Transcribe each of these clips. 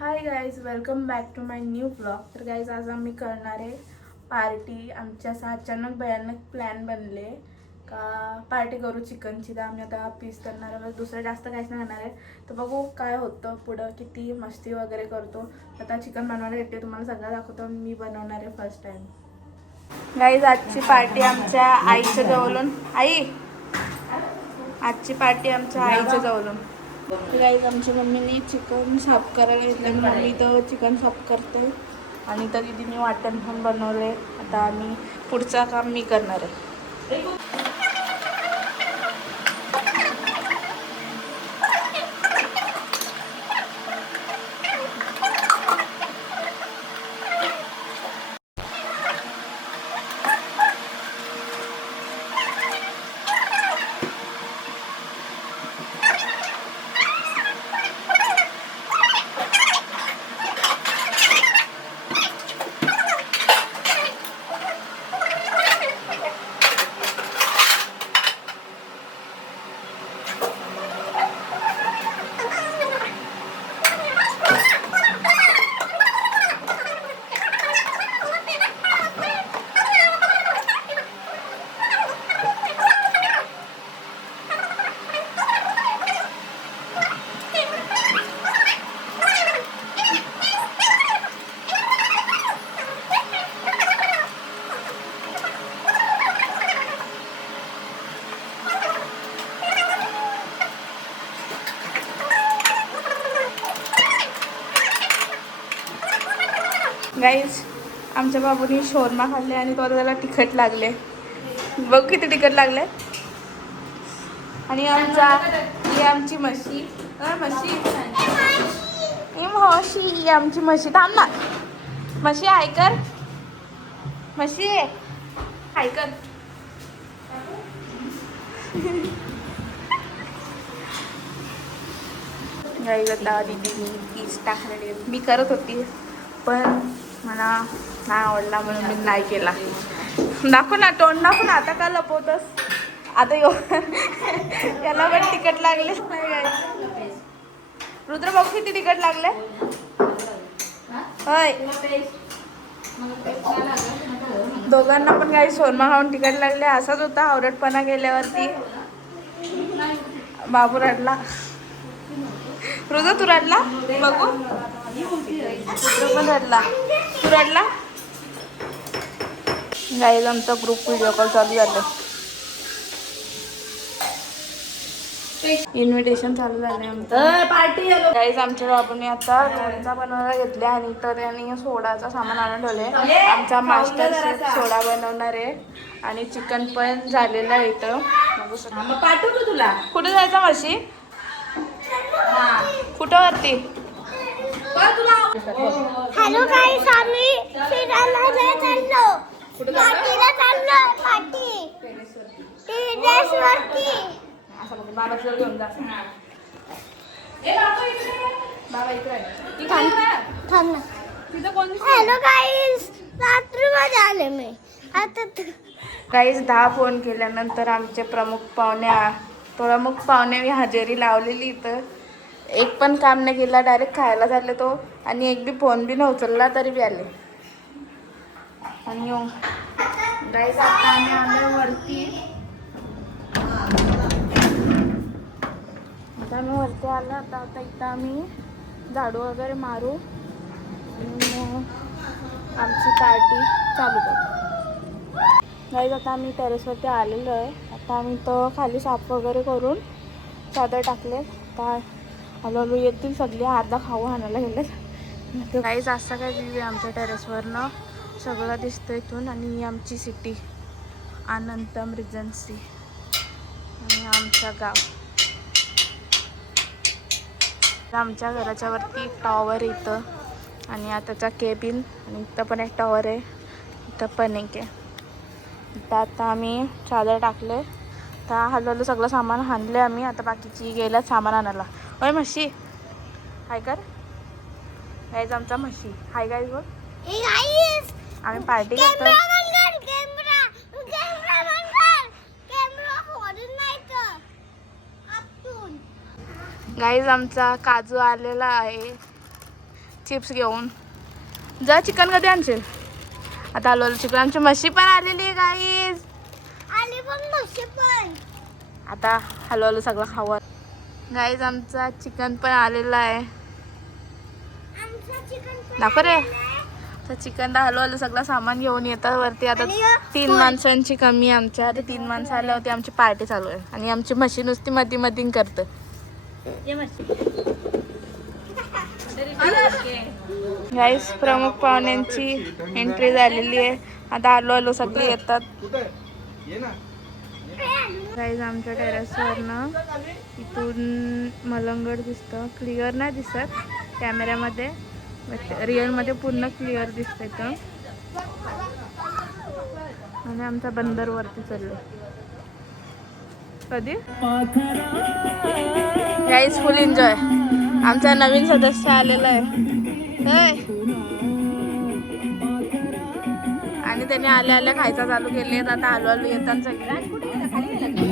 High guys, welcome back to my new blog. तर guys आज आम्ही करणार आहे पार्टी. आमच्या असा अचानक भयानक प्लॅन बनले का पार्टी करू चिकनची. तर आम्ही आता पीस करणार आहे, दुसरं जास्त काहीच नाही करणार आहे. तर बघू काय होतं पुढं, किती मस्ती वगैरे करतो. आता चिकन बनवायला येते, तुम्हाला सगळं दाखवतो. मी बनवणार आहे फर्स्ट टाइम. गाईज आजची पार्टी आमच्या आईच्या जवळून. आई, आजची पार्टी आमच्या आईच्या जवळून. गाईज आमच्या मम्मीने चिकन साफ करायला घेतलं. मम्मी तर चिकन साफ करते आणि तर दीदीने वाटण पण बनवले. आता आम्ही पुढचं काम मी करणार आहे. गाईज आमच्या बाबूनी शोरमा खाल्ले आणि तो त्याला तिखट लागले. बघ किती तिखट लागले. आणि ही आमची म्हशी. म्हशी ही आमची म्हशी. थांब ना, म्हशी ऐकर, म्हशी ऐकर. गाईज आता दीदीनी पीस टाकलेली मी करत होती, पण मला नाही आवडला म्हणून मी नाही केला. दाखव ना तोंड, दाखव ना. आता का लपवतस? आता याला पण तिखट लागले नाही. काय रुद्र बघ किती तिखट लागले. होय, दोघांना पण काही शोरमा खाऊन तिखट लागले. असाच होता आवडटपणा केल्यावरती. बाबू रडला. रुद्र तू रडला? बघू, रुद्र पण रडला. तू रडला? गाईज आमचा ग्रुप व्हिडिओ कॉल चालू झालं. इन्व्हिटेशन चालू झालं आमचं पार्टी. गाईज आमच्या बाबूने आता लोणचा बनवायला घेतले आणि तर त्यांनी सोडाचं सामान आणून ठेवले. आमचा मास्टर शेफ सोडा बनवणार आहे आणि चिकन पण झालेलं आहे इथं. पाठवतो तुला. कुठे जायचं म्हशी? कुठं वरती? हॅलो गाईस, आम्ही फिरायला चाललो. पार्टीला चाललो. पार्टी टेरेसवरती. बाबाचं घेऊन जा. बाबा इकडे. हॅलो गाईस, रात्रीमध्ये आले मी. आता गाईस 10 फोन केल्यानंतर आमचे प्रमुख पाहुणे मी हजेरी लावलेली. इथं एक पण काम नाही केला, डायरेक्ट खायला झाले तो. आणि एक बी फोन बी न उचलला तरी बी आले. आणि गाईस आता आम्ही आलो वरती. आता आम्ही वरती आलो. आता इथं आम्ही झाडू वगैरे मारू आणि आमची पार्टी चालू करू. गाईस आता आम्ही टेरेसवरती आलेलो आहे. आता आम्ही तर खाली साफ वगैरे करून चादर टाकले. आता हळूहळू येतील सगळे. अर्धा खाऊ आणायला गेले. गाईस असा काय व्ह्यू आहे आमच्या टेरेसवरनं, सगळं दिसतं इथून. आणि ही आमची सिटी, अनंतम रिजन्सी आणि आमचं गाव. आमच्या घराच्या वरती एक टॉवर इथं आणि आताचा केबिन. आणि इथं पण एक टॉवर आहे, इथं पण एक आहे. इथं आता आम्ही चादर टाकले. तर हळूहळू सगळं सामान आणले आम्ही. आता बाकीची गेल्यात सामान आणायला. होय म्हशी, हाय कर. गाईज आमचा म्हशी हाय. गाईज बघ, आम्ही पार्टी करतो. गाईज आमचा काजू आलेला आहे. चिप्स घेऊन. जा चिकन कधी आणशील? आता आलो चिकन. आमची म्हशी पण आलेली आहे गाईज. आली पण म्हशी पण. आता हलवलं सगळं खावं. गाईज आमचा चिकन पण आलेला आहे. आमचं चिकन पण दाखव रे. आलेलं आहे. तर चिकन हलवलं सगळं सामान घेऊन येतात वरती. आता आणि 3 माणसांची कमी आहे आमच्या. आता 3 माणसं आल्या होती. आमची पार्टी चालू आहे आणि आमची म्हशी नुसती मधी मधी करतं. गाईस प्रमुख पाहुण्यांची एंट्री झालेली आहे. आता आलो आलो सगळी येतात. गाईज आमच्या टेरेसवरनं इथून मलंगड दिसतं. क्लिअर नाही दिसत कॅमेऱ्यामध्ये, रिअलमध्ये पूर्ण क्लिअर दिसतं इथं. आणि आमचा बंदर वरती चाललो. कधी गाईज फुल एन्जॉय. आमचा नवीन सदस्य आलेला आहे आणि त्याने आल्या आल्या खायचा चालू केले. आता आलो आलो येतात सगळे.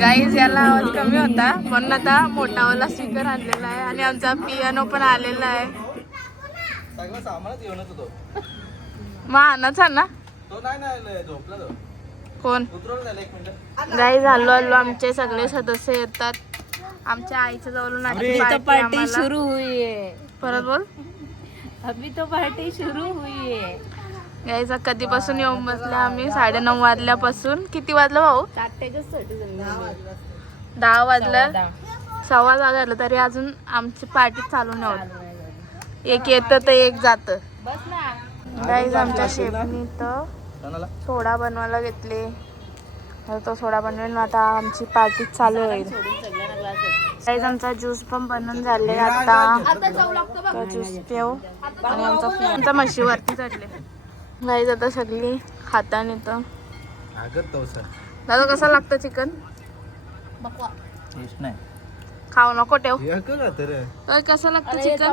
गाईज याला आवाज कमी होता म्हणून आता मोठावाला स्पीकर आणलेला आहे. आणि आमचा पियानो पण आलेला आहे. मग आणायचा ना कोण. गाईज आलो आलो आमचे सगळे सदस्य येतात. आमच्या आईच्या जवळून पार्टी शुरू हुई है. परत बोल. अभी तो पार्टी शुरू हुई है. यायचा कधीपासून येऊन बसले आम्ही. 9:30 वाजल्यापासून. किती वाजलं भाऊ? 10 वाजलं. 10:15 झालं तरी अजून आमची पार्टी चालू नव्हती. एक येतं तर एक जातं. बस ना. गाईज आमच्या शेफनी तर सोडा बनवायला घेतले. तर तो सोडा बनवेल. आता आमची पार्टी चालू होईल. गाईज आमचा ज्यूस पण बनवून झाले. आता ज्यूस पिऊ आणि आमचा म्हशीवरती चढले. गाईज आता सगळी हाताने तर. दादा कसं लागतं चिकन? खाऊ नको ठेव. कसं लागतं चिकन?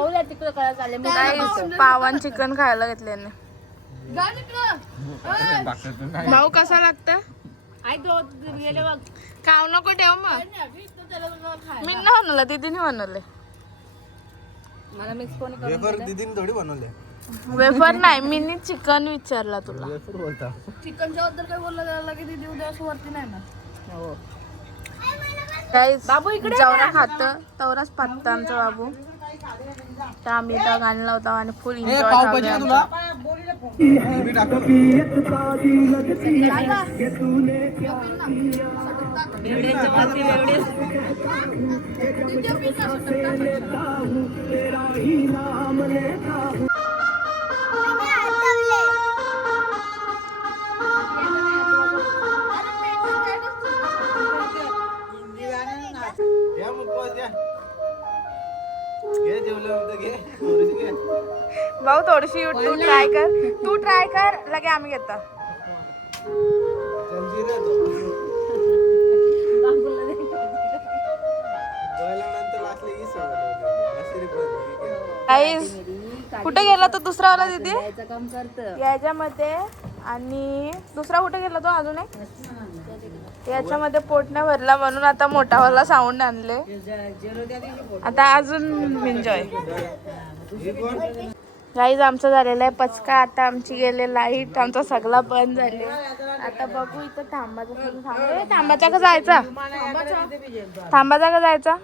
गाईज पावन चिकन खायला घेतल्याने. भाऊ कसा लागतं? खाऊ नको ठेव. मग मी नाही बनवलं, दीदीने बनवले. मला मिक्स कोणी दीदीने थोडी बनवले. वेफर नाही, मी चिकन विचारला तुला. चिकनच्या बद्दल काय बोललं त्याला की दीदी उद्या असं वरती नाही ना. हो. बाबू इकडे जेवढा खातं तेवढाच पाहत आमचा बाबू. तर आम्ही इथं गाणं लावतो आणि फुल एन्जॉय चालू भाऊ. थोडीशी तू ट्राय कर लगे आम्ही घेतो. कुठे गेला तो दुसरा वाला दीदी? काम करतं. याच्यामध्ये. आणि दुसरा कुठे गेला तो अजून एक? याच्यामध्ये पोट नाही भरला म्हणून आता मोठावाला साऊंड आणले. आता अजून एन्जॉय. गाईज आमचं झालेलं आहे पचका. आता आमची गेले लाईट. आमचा सगळा बंद झाले. आता बघू इथं थांबाचा का जायचा? थांबाचा का जायचा?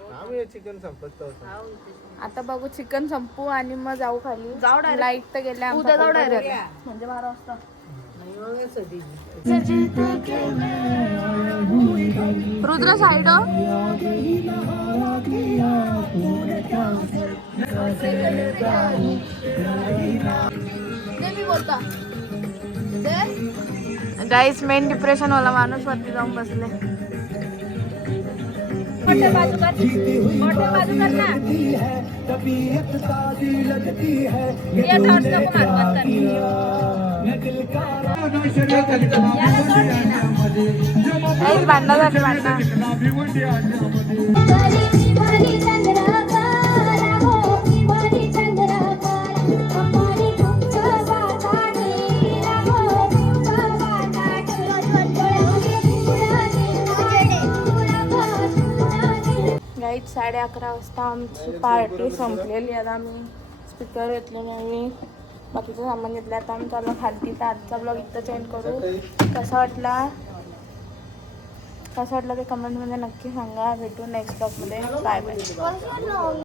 आता बघू चिकन संपू आणि मग जाऊ खाली. लाईट तर गेल्या. उद्या जाऊ डायरेक्ट म्हणजे 12 वाजता. रुद्र साईड. गाईस मेन डिप्रेशन वाला माणूस वरती जाऊन बसले. बाजू कर ना. ये थॉट्स नको मार गाईस भांडणं झाली. भांडणं गाईज 11:30 वाजता आमची पार्टी संपलेली. आता आम्ही स्पीकर घेतले मी, बाकीचं सामान घेतलं. आता आम्ही चाललो खालती. तर आजचा ब्लॉग इथं चेंज करू. कसा वाटला ते कमेंटमध्ये नक्की सांगा. भेटू नेक्स्ट ब्लॉगमध्ये. Bye bye.